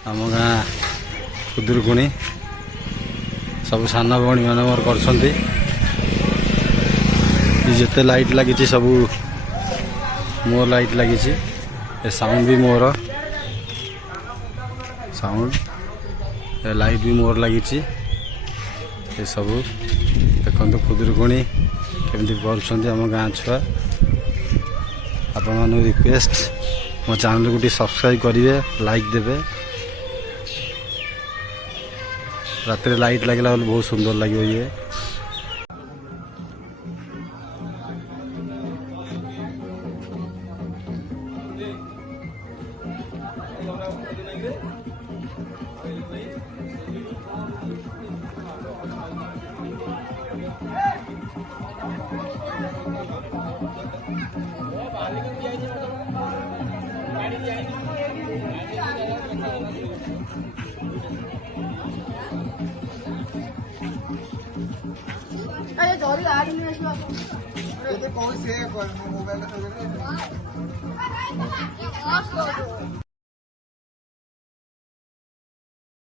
आम गाँ खुदुरकुणी सब सान भौणी मैंने मोर कर जिते लाइट लगी सब मोर लाइट लगी साउंड भी मोर साउंड लाइट भी मोर लगी सब देखो खुदुरकुणी केमती करुँच गाँ छुआ आपण मान रिक्वेस्ट मो चैनल को सब्सक्राइब करेंगे लाइक देवे रात लाइट लगला बहुत सुंदर लगे ये अरे जल्दी आ रही है कौन से मोबाइल